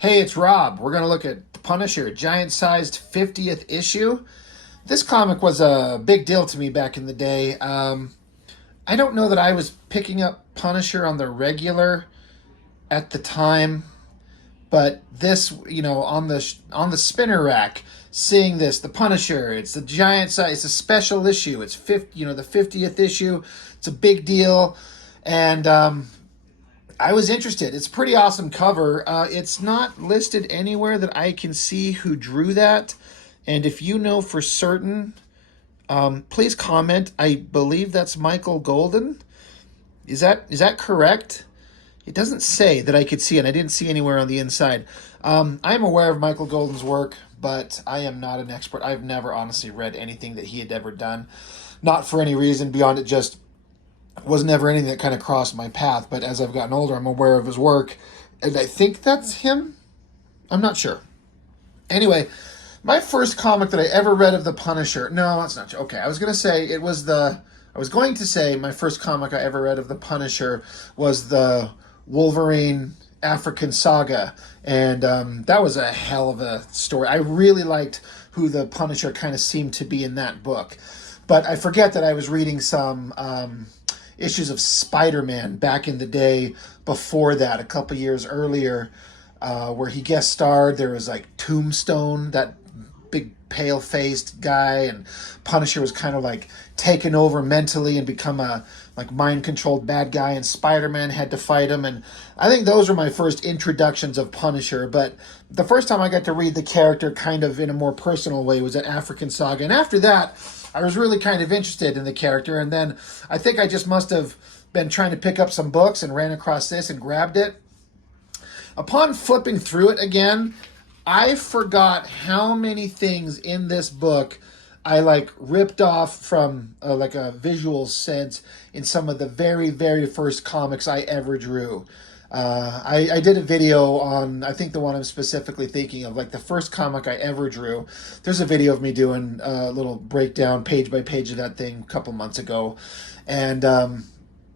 Hey, it's Rob. We're going to look at The Punisher, giant-sized 50th issue. This comic was a big deal to me back in the day. I don't know that I was picking up Punisher on the regular at the time, but this, on the spinner rack, seeing this, The Punisher, it's the giant size, it's a special issue. It's the 50th issue. It's a big deal, and I was interested. It's a pretty awesome cover. It's not listed anywhere that I can see who drew that. And if you know for certain, please comment. I believe that's Michael Golden. Is that correct? It doesn't say that I could see, and I didn't see anywhere on the inside. I am aware of Michael Golden's work, but I am not an expert. I've never honestly read anything that he had ever done. Not for any reason beyond it just was never anything that kind of crossed my path, but as I've gotten older, I'm aware of his work, and I think that's him. I'm not sure. Anyway, my first comic that I ever read of the Punisher, no, that's not true. Okay, I was going to say my first comic I ever read of the Punisher was the Wolverine African Saga, and that was a hell of a story. I really liked who the Punisher kind of seemed to be in that book, but I forget that I was reading some issues of Spider-Man back in the day before that, a couple years earlier, where he guest starred. There was like Tombstone, that big pale-faced guy, and Punisher was kind of like taken over mentally and become a like mind-controlled bad guy, and Spider-Man had to fight him. And I think those were my first introductions of Punisher. But the first time I got to read the character kind of in a more personal way was at African Saga. And after that, I was really kind of interested in the character, and then I think I just must have been trying to pick up some books and ran across this and grabbed it. Upon flipping through it again, I forgot how many things in this book I ripped off from like a visual sense in some of the very, very first comics I ever drew. I did a video on, I think the one I'm specifically thinking of, like the first comic I ever drew. There's a video of me doing a little breakdown page by page of that thing a couple months ago. And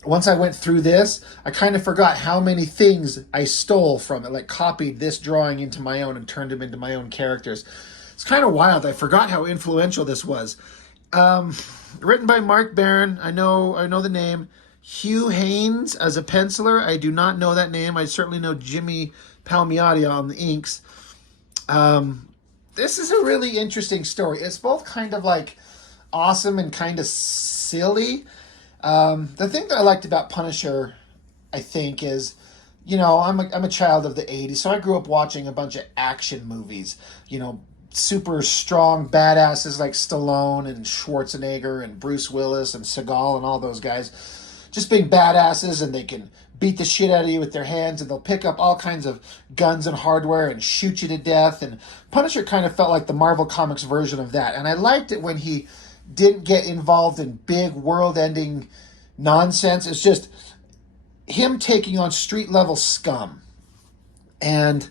once I went through this, I kind of forgot how many things I stole from it, like copied this drawing into my own and turned them into my own characters. It's kind of wild. I forgot how influential this was. Written by Mark Barron. I know the name. Hugh Haynes as a penciler. I do not know that name. I certainly know Jimmy Palmiotti on the inks. This is a really interesting story. It's both kind of like awesome and kind of silly. The thing that I liked about Punisher, I think, is, I'm a child of the 80s, so I grew up watching a bunch of action movies, super strong badasses like Stallone and Schwarzenegger and Bruce Willis and Seagal and all those guys just being badasses, and they can beat the shit out of you with their hands, and they'll pick up all kinds of guns and hardware and shoot you to death. And Punisher kind of felt like the Marvel Comics version of that. And I liked it when he didn't get involved in big world-ending nonsense. It's just him taking on street-level scum. And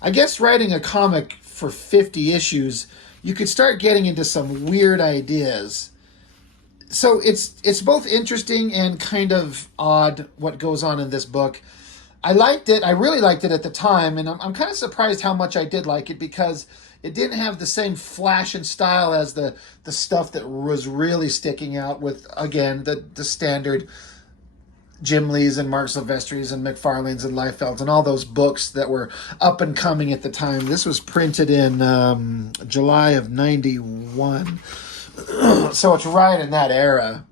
I guess writing a comic for 50 issues, you could start getting into some weird ideas. So it's both interesting and kind of odd what goes on in this book. I liked it. I really liked it at the time, and I'm kind of surprised how much I did like it, because it didn't have the same flash and style as the stuff that was really sticking out with, again, the standard Jim Lees and Mark Silvestris and McFarlane's and Liefeld's and all those books that were up and coming at the time. This was printed in July of 91. So it's right in that era.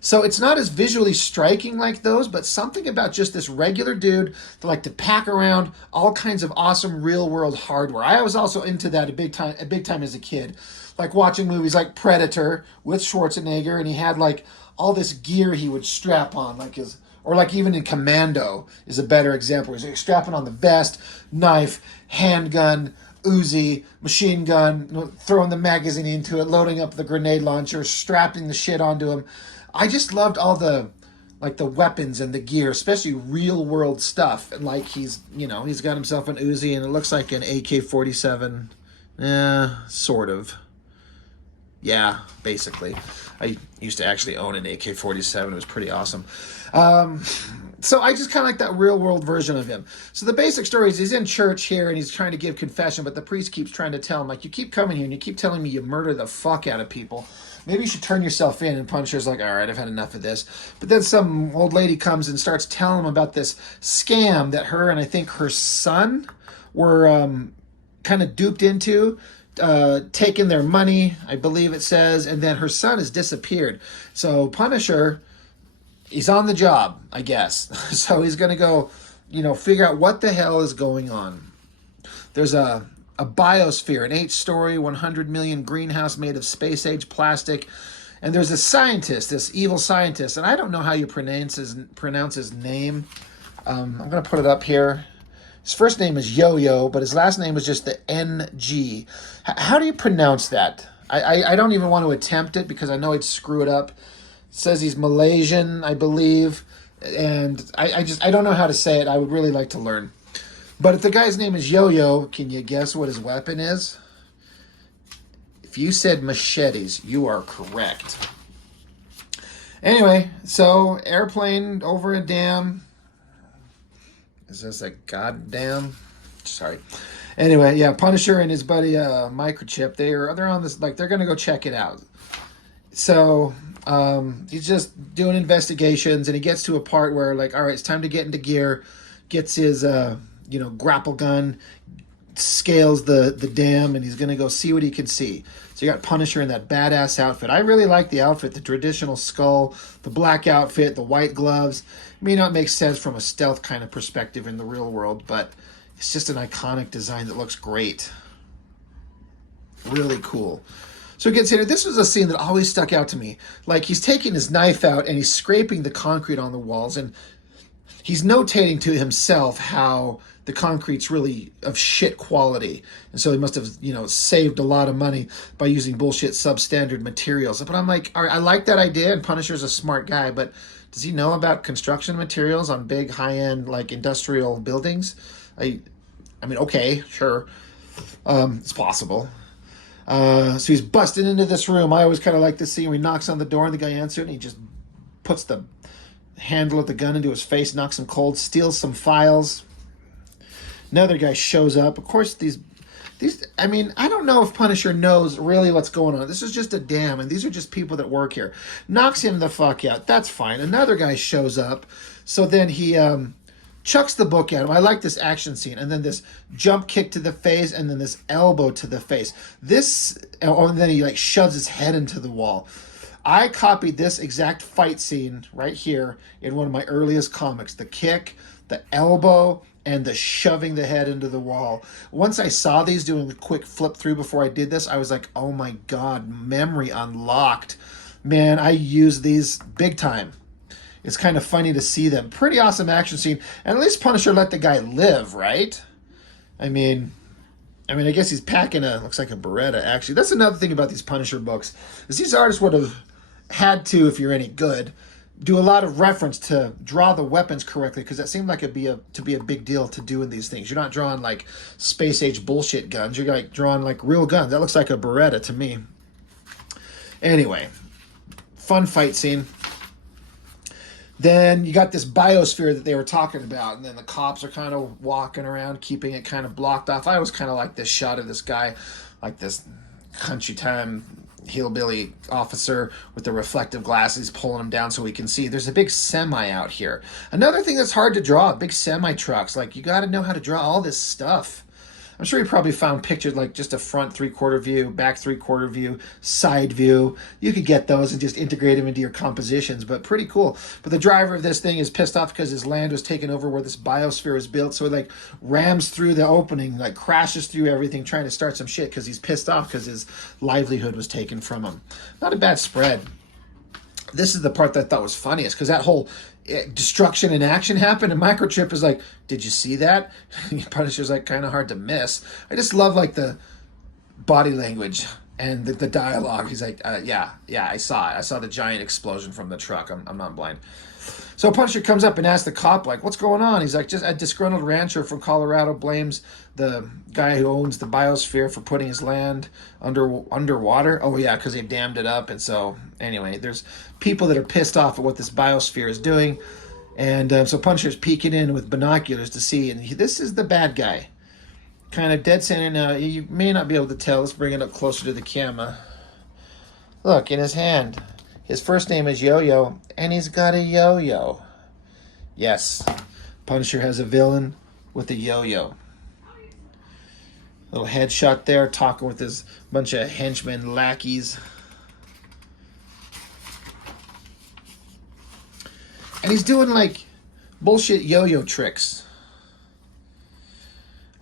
So it's not as visually striking like those, but something about just this regular dude that liked to pack around all kinds of awesome real-world hardware. I was also into that a big time as a kid, like watching movies like Predator with Schwarzenegger, and he had like all this gear he would strap on, or like even in Commando is a better example. He's strapping on the vest, knife, handgun, Uzi, machine gun, throwing the magazine into it, loading up the grenade launcher, strapping the shit onto him. I just loved all the weapons and the gear, especially real world stuff. And like he's got himself an Uzi, and it looks like an AK-47. Sort of. Yeah, basically. I used to actually own an AK-47. It was pretty awesome. So I just kind of like that real world version of him. So the basic story is he's in church here and he's trying to give confession, but the priest keeps trying to tell him, like, you keep coming here and you keep telling me you murder the fuck out of people. Maybe you should turn yourself in. And Punisher's like, all right, I've had enough of this. But then some old lady comes and starts telling him about this scam that her and I think her son were kind of duped into, taking their money, I believe it says, and then her son has disappeared. So Punisher, he's on the job, I guess. So he's going to go, figure out what the hell is going on. There's a biosphere, an 8-story, 100 million greenhouse made of space-age plastic. And there's a scientist, this evil scientist, and I don't know how you pronounce his name. I'm going to put it up here. His first name is Yo-Yo, but his last name is just the NG. How do you pronounce that? I don't even want to attempt it because I know I'd screw it up. It says he's Malaysian, I believe, and I don't know how to say it. I would really like to learn. But if the guy's name is Yo-Yo, can you guess what his weapon is? If you said machetes, you are correct. Anyway, so airplane over a dam. Is this a goddamn? Sorry. Anyway, yeah, Punisher and his buddy Microchip, they're on this, like, they're gonna go check it out. So he's just doing investigations, and he gets to a part where, like, all right, it's time to get into gear. Gets his grapple gun, scales the dam, and he's gonna go see what he can see. So you got Punisher in that badass outfit. I really like the outfit, the traditional skull, the black outfit, the white gloves. It may not make sense from a stealth kind of perspective in the real world, but it's just an iconic design that looks great. Really cool. So it gets in. This was a scene that always stuck out to me. Like, he's taking his knife out and he's scraping the concrete on the walls, and he's notating to himself how the concrete's really of shit quality. And so he must have, saved a lot of money by using bullshit substandard materials. But I'm like, all right, I like that idea, and Punisher's a smart guy, but does he know about construction materials on big, high-end, like, industrial buildings? I mean, okay, sure. It's possible. So he's busting into this room. I always kind of like this scene where he knocks on the door and the guy answers, and he just puts the handle of the gun into his face, knocks him cold, steals some files. Another guy shows up. Of course, these, I mean, I don't know if Punisher knows really what's going on. This is just a dam, and these are just people that work here. Knocks him the fuck out. That's fine. Another guy shows up. So then he chucks the book at him. I like this action scene. And then this jump kick to the face, and then this elbow to the face. And then he, like, shoves his head into the wall. I copied this exact fight scene right here in one of my earliest comics. The kick, the elbow, and the shoving the head into the wall. Once I saw these doing a quick flip through before I did this, I was like, oh my God, memory unlocked. Man, I use these big time. It's kind of funny to see them. Pretty awesome action scene. And at least Punisher let the guy live, right? I mean, I guess he's packing looks like a Beretta, actually. That's another thing about these Punisher books, is these artists would have had to, if you're any good, do a lot of reference to draw the weapons correctly, because that seemed like it'd be a big deal to do in these things. You're not drawing like space age bullshit guns. You're like drawing like real guns. That looks like a Beretta to me. Anyway, fun fight scene. Then you got this biosphere that they were talking about, and then the cops are kind of walking around, keeping it kind of blocked off. I always kind of like this shot of this guy, like this country time hillbilly officer with the reflective glasses pulling him down so he can see. There's a big semi out here. Another thing that's hard to draw, big semi trucks. Like, you got to know how to draw all this stuff. I'm sure you probably found pictures like just a front 3/4 view, back 3/4 view, side view. You could get those and just integrate them into your compositions, but pretty cool. But the driver of this thing is pissed off because his land was taken over where this biosphere is built, so he like rams through the opening, like crashes through everything, trying to start some shit because he's pissed off because his livelihood was taken from him. Not a bad spread. This is the part that I thought was funniest, because that whole destruction in action happened, and Microchip is like, did you see that? Punisher's like, kind of hard to miss. I just love like the body language and the dialogue. He's like, yeah, I saw it. I saw the giant explosion from the truck. I'm not blind. So Punisher comes up and asks the cop, like, what's going on? He's like, just a disgruntled rancher from Colorado blames the guy who owns the biosphere for putting his land underwater. Oh, yeah, because they dammed it up. And so, anyway, there's people that are pissed off at what this biosphere is doing. And so Punisher's peeking in with binoculars to see, and this is the bad guy. Kind of dead center now. You may not be able to tell. Let's bring it up closer to the camera. Look, in his hand. His first name is Yo-Yo, and he's got a yo-yo. Yes, Punisher has a villain with a yo-yo. Little headshot there, talking with his bunch of henchmen, lackeys. And he's doing, like, bullshit yo-yo tricks.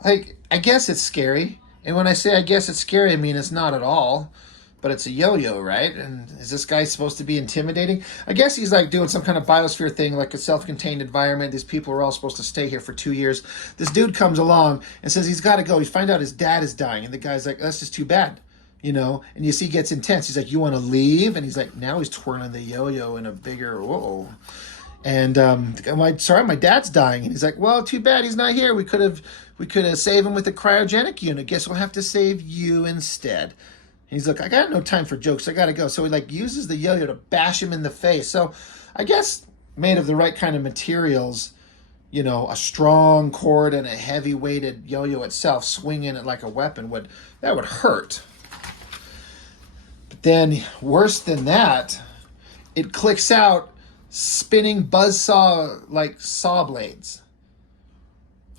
Like, I guess it's scary. And when I say I guess it's scary, I mean it's not at all. But it's a yo-yo, right? And is this guy supposed to be intimidating? I guess he's like doing some kind of biosphere thing, like a self-contained environment. These people are all supposed to stay here for 2 years. This dude comes along and says he's got to go. He finds out his dad is dying. And the guy's like, that's just too bad, you know? And you see he gets intense. He's like, you want to leave? And he's like, now he's twirling the yo-yo in a bigger, whoa. And I'm like, sorry, my dad's dying. And he's like, well, too bad he's not here. We could have saved him with the cryogenic unit. Guess we'll have to save you instead. He's like, I got no time for jokes. I got to go. So he like uses the yo-yo to bash him in the face. So I guess made of the right kind of materials, you know, a strong cord and a heavy weighted yo-yo itself swinging it like a weapon would hurt. But then worse than that, it clicks out spinning buzzsaw like saw blades.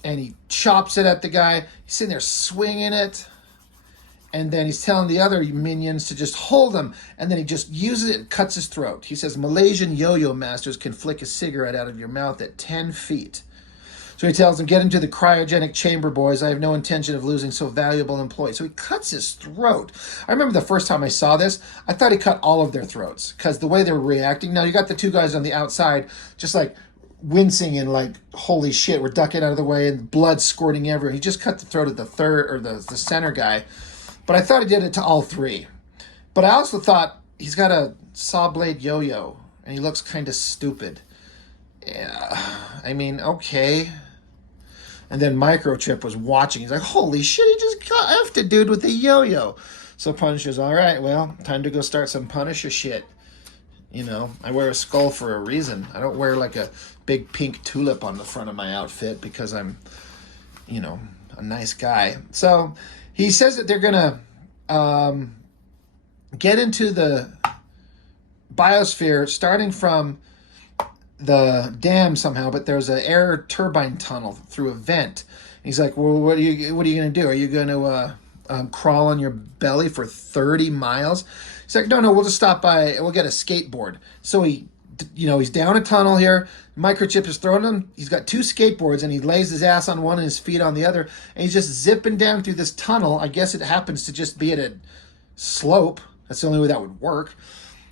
And he chops it at the guy. He's sitting there swinging it. And then he's telling the other minions to just hold him. And then he just uses it and cuts his throat. He says, Malaysian yo-yo masters can flick a cigarette out of your mouth at 10 feet. So he tells them, get into the cryogenic chamber, boys. I have no intention of losing so valuable employees. So he cuts his throat. I remember the first time I saw this, I thought he cut all of their throats. Because the way they were reacting. Now, you got the two guys on the outside just like wincing and like, holy shit, we're ducking out of the way. And blood squirting everywhere. He just cut the throat of the third or the center guy. But I thought he did it to all three. But I also thought he's got a saw blade yo-yo. And he looks kind of stupid. Yeah, I mean, okay. And then Microchip was watching. He's like, holy shit, he just effed a dude with a yo-yo. So Punisher's, all right, well, time to go start some Punisher shit. You know, I wear a skull for a reason. I don't wear like a big pink tulip on the front of my outfit because I'm, you know, a nice guy. So he says that they're going to get into the biosphere starting from the dam somehow, but there's an air turbine tunnel through a vent. He's like, well, what are you going to do? Are you going to crawl on your belly for 30 miles? He's like, no, we'll just stop by. We'll get a skateboard. So he, you know, he's down a tunnel here. Microchip is throwing him. He's got two skateboards, and he lays his ass on one and his feet on the other. And he's just zipping down through this tunnel. I guess it happens to just be at a slope. That's the only way that would work.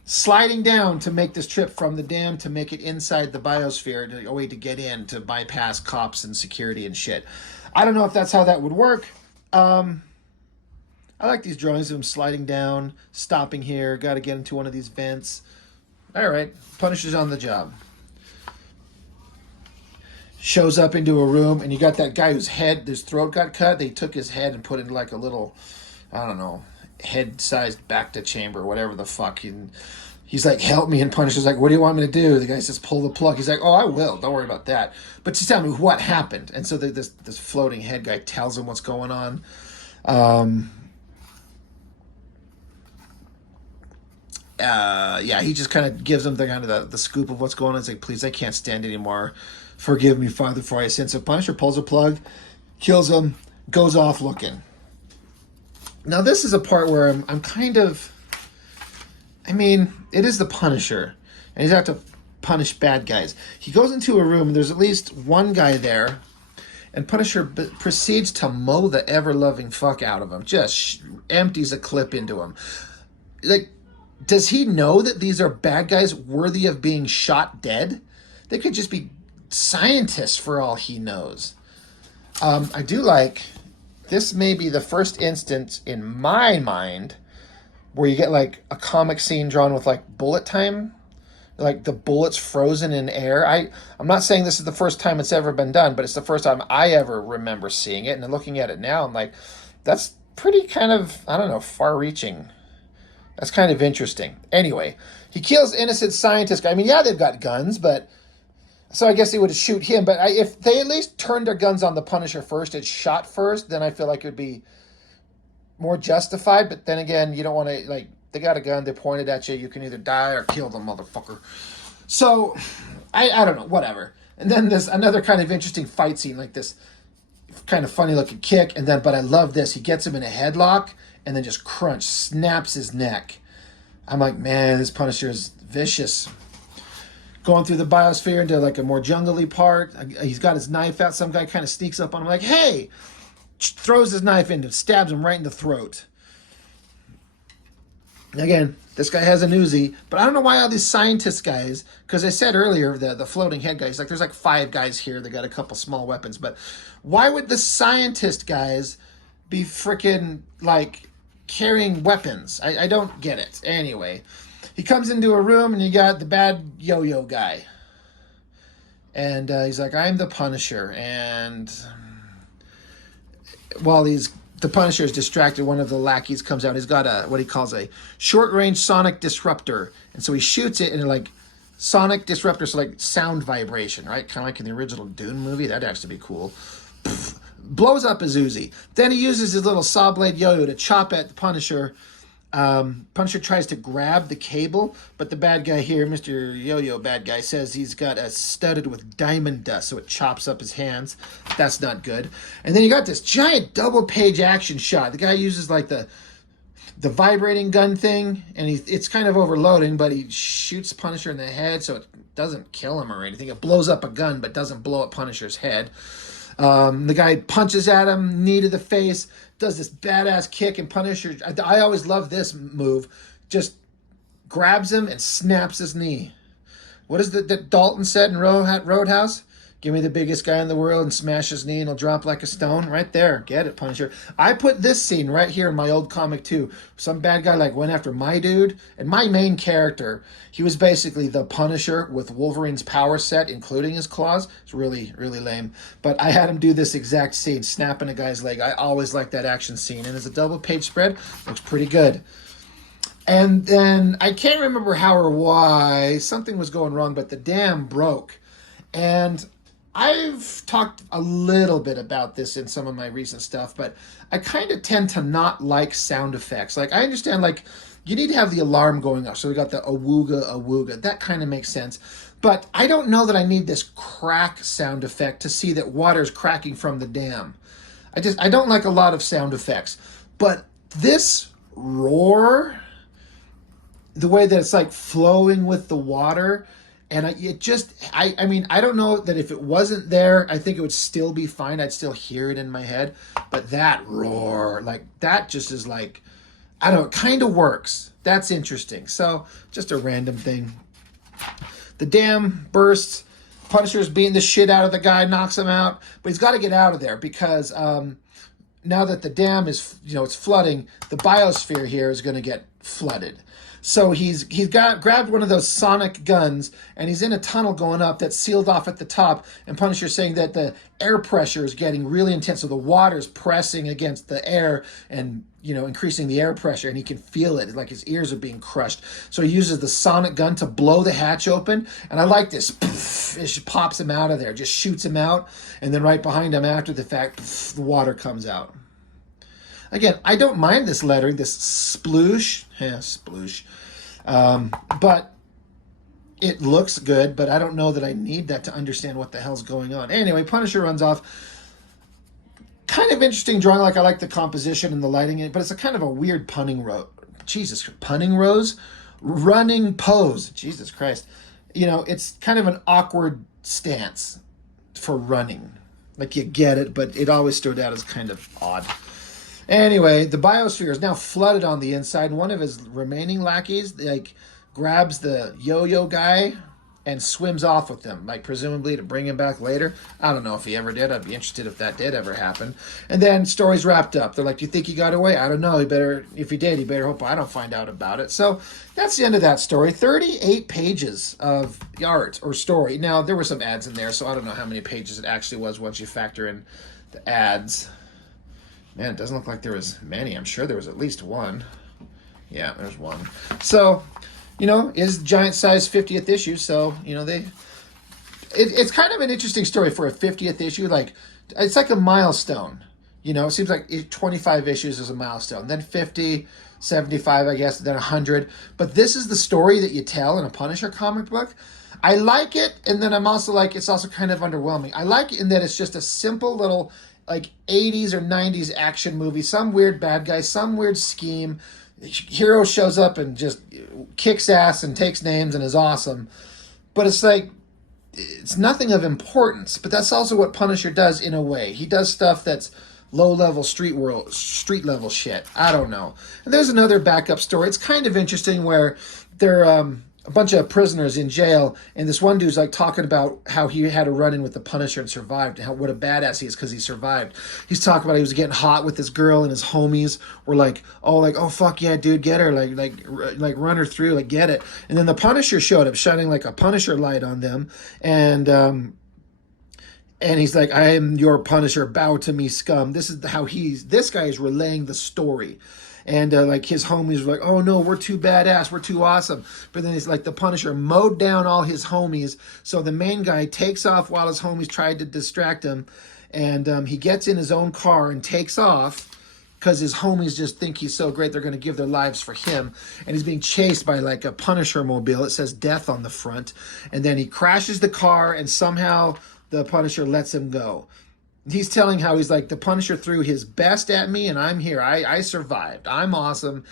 Sliding down to make this trip from the dam to make it inside the biosphere, a way to get in to bypass cops and security and shit. I don't know if that's how that would work. I like these drawings of him sliding down, stopping here, got to get into one of these vents. All right, Punisher's on the job. Shows up into a room, and you got that guy whose throat got cut. They took his head and put it in like a little, I don't know, head-sized back-to chamber, whatever the fuck. And he's like, help me. And Punisher's like, what do you want me to do? The guy says, pull the plug. He's like, oh, I will. Don't worry about that. But just tell me what happened. And so this floating head guy tells him what's going on. He just kind of gives him the scoop of what's going on. He's like, please, I can't stand anymore. Forgive me, Father, for I sin. So Punisher pulls a plug, kills him, goes off looking. Now, this is a part where I'm kind of... I mean, it is the Punisher. And he's out to punish bad guys. He goes into a room, and there's at least one guy there. And Punisher proceeds to mow the ever-loving fuck out of him. Just empties a clip into him. Like, does he know that these are bad guys worthy of being shot dead? They could just be scientists for all he knows. I do like... This may be the first instance in my mind where you get like a comic scene drawn with like bullet time, like the bullets frozen in air. I'm not saying this is the first time it's ever been done, but it's the first time I ever remember seeing it. And looking at it now, I'm like, that's pretty kind of, I don't know, far-reaching. That's kind of interesting. Anyway, he kills innocent scientists. I mean, yeah, they've got guns, but So I guess they would shoot him. But if they at least turned their guns on the Punisher first and shot first, then I feel like it would be more justified. But then again, you don't want to, like, they got a gun, they pointed at you. You can either die or kill the motherfucker. So I don't know, whatever. And then there's another kind of interesting fight scene, like this kind of funny looking kick. And then, but I love this. He gets him in a headlock and then just crunch, snaps his neck. I'm like, man, this Punisher is vicious. Going through the biosphere into like a more jungly part. He's got his knife out. Some guy kind of sneaks up on him like, hey, throws his knife in and stabs him right in the throat. Again, this guy has an Uzi, but I don't know why all these scientist guys, because I said earlier, the floating head guys, like there's like 5 guys here, they got a couple small weapons, but why would the scientist guys be freaking like carrying weapons? I don't get it. Anyway, he comes into a room and you got the bad yo-yo guy. And he's like, I'm the Punisher. And while the Punisher is distracted, one of the lackeys comes out. He's got what he calls a short-range sonic disruptor. And so he shoots it in like sonic disruptor, so like sound vibration, right? Kind of like in the original Dune movie. That'd actually be cool. Blows up his Uzi. Then he uses his little saw blade yo-yo to chop at the Punisher. Punisher tries to grab the cable, but the bad guy here, Mr. Yo-Yo bad guy, says he's got a studded with diamond dust, so it chops up his hands. That's not good. And then you got this giant double-page action shot. The guy uses like the vibrating gun thing, and it's kind of overloading, but he shoots Punisher in the head, so it doesn't kill him or anything. It blows up a gun, but doesn't blow up Punisher's head. The guy punches at him, knee to the face, does this badass kick, and Punisher, I always love this move, just grabs him and snaps his knee. What is that Dalton said in Roadhouse? Give me the biggest guy in the world and smash his knee and he'll drop like a stone. Right there. Get it, Punisher. I put this scene right here in my old comic too. Some bad guy like went after my dude. And my main character, he was basically the Punisher with Wolverine's power set, including his claws. It's really, really lame. But I had him do this exact scene, snapping a guy's leg. I always like that action scene. And as a double page spread, looks pretty good. And then I can't remember how or why. Something was going wrong, but the dam broke. And I've talked a little bit about this in some of my recent stuff, but I kind of tend to not like sound effects. Like, I understand, like, you need to have the alarm going off. So we got the awooga, awooga. That kind of makes sense. But I don't know that I need this crack sound effect to see that water's cracking from the dam. I don't like a lot of sound effects. But this roar, the way that it's like flowing with the water, and I mean, I don't know that if it wasn't there, I think it would still be fine. I'd still hear it in my head. But that roar, like, that just is like, I don't know, it kind of works. That's interesting. So, just a random thing. The dam bursts. Punisher's beating the shit out of the guy, knocks him out. But he's got to get out of there because now that the dam is, it's flooding, the biosphere here is going to get flooded. So he's grabbed one of those sonic guns, and he's in a tunnel going up that's sealed off at the top. And Punisher's saying that the air pressure is getting really intense, so the water's pressing against the air and, increasing the air pressure, and he can feel it, like his ears are being crushed. So he uses the sonic gun to blow the hatch open, and I like this. It just pops him out of there, just shoots him out, and then right behind him after the fact, the water comes out. Again, I don't mind this lettering, this sploosh. Yeah, sploosh. But it looks good, but I don't know that I need that to understand what the hell's going on. Anyway, Punisher runs off. Kind of interesting drawing. Like, I like the composition and the lighting in it, but it's a kind of a weird punning rose? Running pose. Jesus Christ. It's kind of an awkward stance for running. Like, you get it, but it always stood out as kind of odd. Anyway, the biosphere is now flooded on the inside, and one of his remaining lackeys, grabs the yo-yo guy and swims off with him, presumably to bring him back later. I don't know if he ever did. I'd be interested if that did ever happen. And then story's wrapped up. They're like, do you think he got away? I don't know. If he did, he better hope I don't find out about it. So that's the end of that story. 38 pages of art or story. Now, there were some ads in there, so I don't know how many pages it actually was once you factor in the ads. Man, it doesn't look like there was many. I'm sure there was at least one. Yeah, there's one. So, is giant size 50th issue. So, it's kind of an interesting story for a 50th issue. Like, it's like a milestone. You know, it seems like 25 issues is a milestone. Then 50, 75, I guess, then 100. But this is the story that you tell in a Punisher comic book. I like it, and then I'm also like, it's also kind of underwhelming. I like it in that it's just a simple little, like, 80s or 90s action movie. Some weird bad guy, some weird scheme. Hero shows up and just kicks ass and takes names and is awesome. But it's like, it's nothing of importance. But that's also what Punisher does in a way. He does stuff that's low level street level shit. I don't know. And there's another backup story. It's kind of interesting where they're a bunch of prisoners in jail, and this one dude's like talking about how he had a run in with the Punisher and survived, and how what a badass he is because he survived. He's talking about he was getting hot with this girl, and his homies were like, oh fuck yeah, dude, get her, like run her through, like get it. And then the Punisher showed up, shining like a Punisher light on them, and he's like, I am your Punisher, bow to me, scum. This is how this guy is relaying the story. And like his homies were like, oh no, we're too badass, we're too awesome. But then it's like the Punisher mowed down all his homies. So the main guy takes off while his homies tried to distract him. And he gets in his own car and takes off because his homies just think he's so great, they're going to give their lives for him. And he's being chased by like a Punisher mobile. It says death on the front. And then he crashes the car, and somehow the Punisher lets him go. He's telling how he's like, the Punisher threw his best at me, and I'm here. I survived. I'm awesome.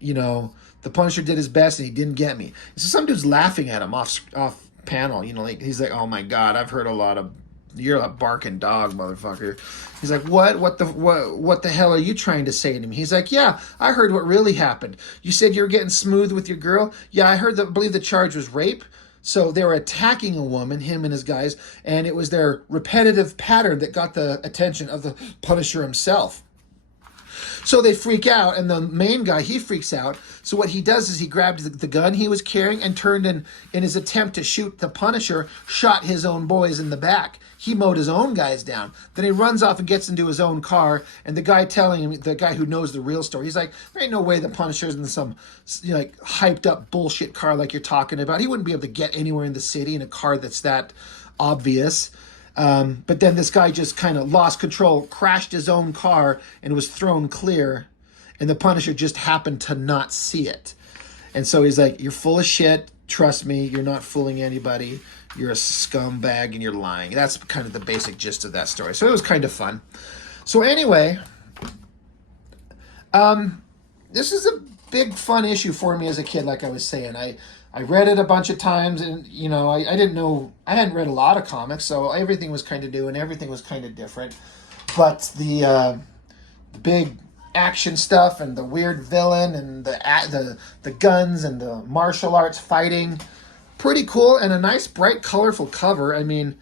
You know, the Punisher did his best, and he didn't get me. So some dude's laughing at him off panel. You know, like he's like, oh my god, I've heard a lot of, you're a barking dog, motherfucker. He's like, what the hell are you trying to say to me? He's like, yeah, I heard what really happened. You said you were getting smooth with your girl. Yeah, I believe the charge was rape. So they were attacking a woman, him and his guys, and it was their repetitive pattern that got the attention of the Punisher himself. So they freak out, and the main guy, he freaks out. So what he does is he grabbed the gun he was carrying and turned in his attempt to shoot the Punisher, shot his own boys in the back. He mowed his own guys down. Then he runs off and gets into his own car, and the guy telling him, the guy who knows the real story, he's like, there ain't no way the Punisher's in some, you know, like hyped up bullshit car like you're talking about. He wouldn't be able to get anywhere in the city in a car that's that obvious. But then this guy just kind of lost control, crashed his own car, and was thrown clear. And the Punisher just happened to not see it. And so he's like, you're full of shit. Trust me, you're not fooling anybody. You're a scumbag and you're lying. That's kind of the basic gist of that story. So it was kind of fun. So anyway, this is a big fun issue for me as a kid, like I was saying. I read it a bunch of times, and you know, I didn't know, I hadn't read a lot of comics, so everything was kind of new and everything was kind of different. But the big action stuff and the weird villain and the guns and the martial arts fighting, pretty cool, and a nice bright colorful cover. I mean,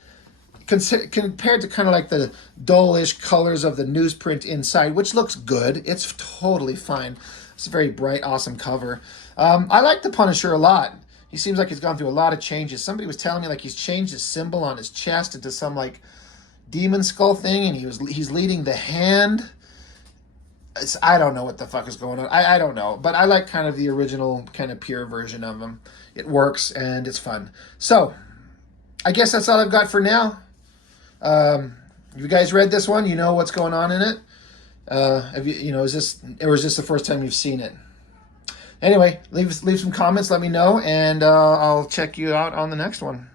compared to kind of like the dullish colors of the newsprint inside, which looks good, it's totally fine. It's a very bright, awesome cover. I like the Punisher a lot. He seems like he's gone through a lot of changes. Somebody was telling me like he's changed his symbol on his chest into some like demon skull thing, and he's leading the hand. I don't know what the fuck is going on. I don't know, but I like kind of the original kind of pure version of him. It works and it's fun. So I guess that's all I've got for now. You guys read this one? You know what's going on in it? Have you know, is this the first time you've seen it? Anyway, leave some comments, let me know, and I'll check you out on the next one.